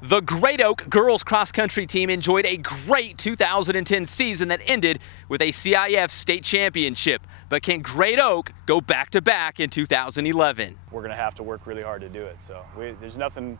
The Great Oak girls cross-country team enjoyed a great 2010 season that ended with a CIF state championship. But can Great Oak go back-to-back in 2011? We're going to have to work really hard to do it. So there's nothing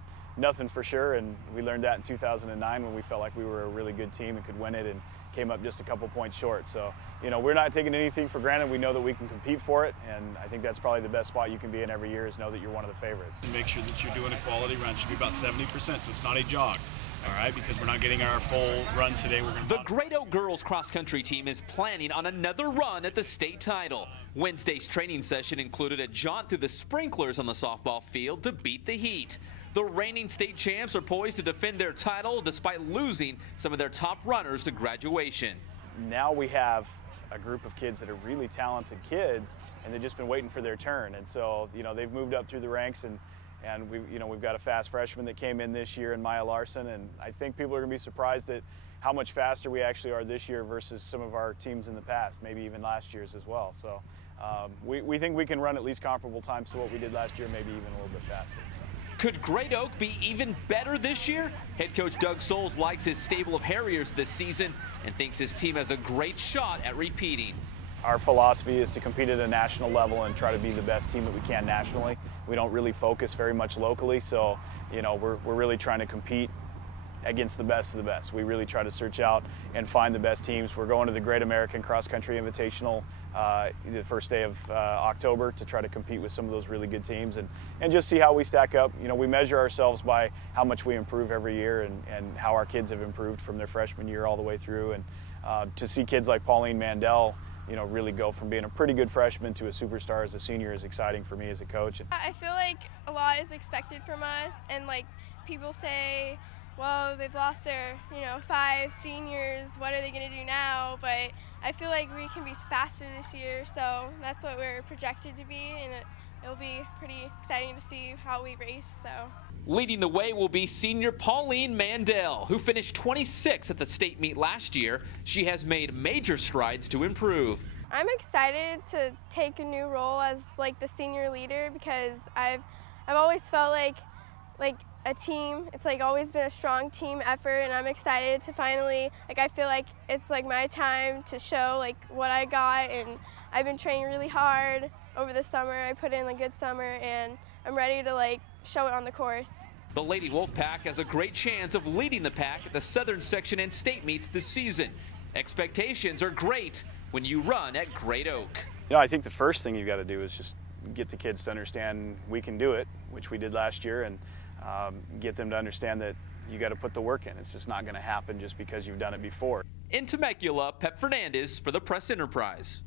for sure, and we learned that in 2009 when we felt like we were a really good team and could win it and came up just a couple points short. So, you know, we're not taking anything for granted. We know that we can compete for it, and I think that's probably the best spot you can be in every year is know that you're one of the favorites. And make sure that you're doing a quality run. It should be about 70%, so it's not a jog. All right, because we're not getting our full run today. The Great Oak girls cross-country team is planning on another run at the state title. Wednesday's training session included a jaunt through the sprinklers on the softball field to beat the heat. The reigning state champs are poised to defend their title despite losing some of their top runners to graduation. Now we have a group of kids that are really talented kids, and they've just been waiting for their turn. And so, you know, they've moved up through the ranks, and we've got a fast freshman that came in this year in Maya Larson, and I think people are going to be surprised at how much faster we actually are this year versus some of our teams in the past, maybe even last year's as well. So we think we can run at least comparable times to what we did last year, maybe even a little bit faster. Could Great Oak be even better this year? Head coach Doug Souls likes his stable of Harriers this season and thinks his team has a great shot at repeating. Our philosophy is to compete at a national level and try to be the best team that we can nationally. We don't really focus very much locally, so you know we're really trying to compete against the best of the best. We really try to search out and find the best teams. We're going to the Great American Cross Country Invitational the first day of October to try to compete with some of those really good teams and just see how we stack up. You know, we measure ourselves by how much we improve every year and how our kids have improved from their freshman year all the way through. And to see kids like PAULINE MANDEL, you know, really go from being a pretty good freshman to a superstar as a senior is exciting for me as a coach. I feel like a lot is expected from us, and like people say, well, they've lost their, 5 seniors, what are they going to do now? But I feel like we can be faster this year, so that's what we're projected to be, and it'll be pretty exciting to see how we race. So. Leading the way will be senior PAULINE MANDEL, who finished 26th at the state meet last year. She has made major strides to improve. I'm excited to take a new role as like the senior leader because I've always felt like a team. It's like always been a strong team effort, and I'm excited to finally, I feel like it's like my time to show like what I got, and I've been training really hard over the summer. I put in a good summer, and I'm ready to show it on the course. The Lady Wolfpack has a great chance of leading the pack at the Southern Section and state meets this season. Expectations are great when you run at Great Oak. You know, I think the first thing you've got to do is just get the kids to understand we can do it, which we did last year, and get them to understand that you got to put the work in. It's just not going to happen just because you've done it before. In Temecula, Pep Fernandez for the Press Enterprise.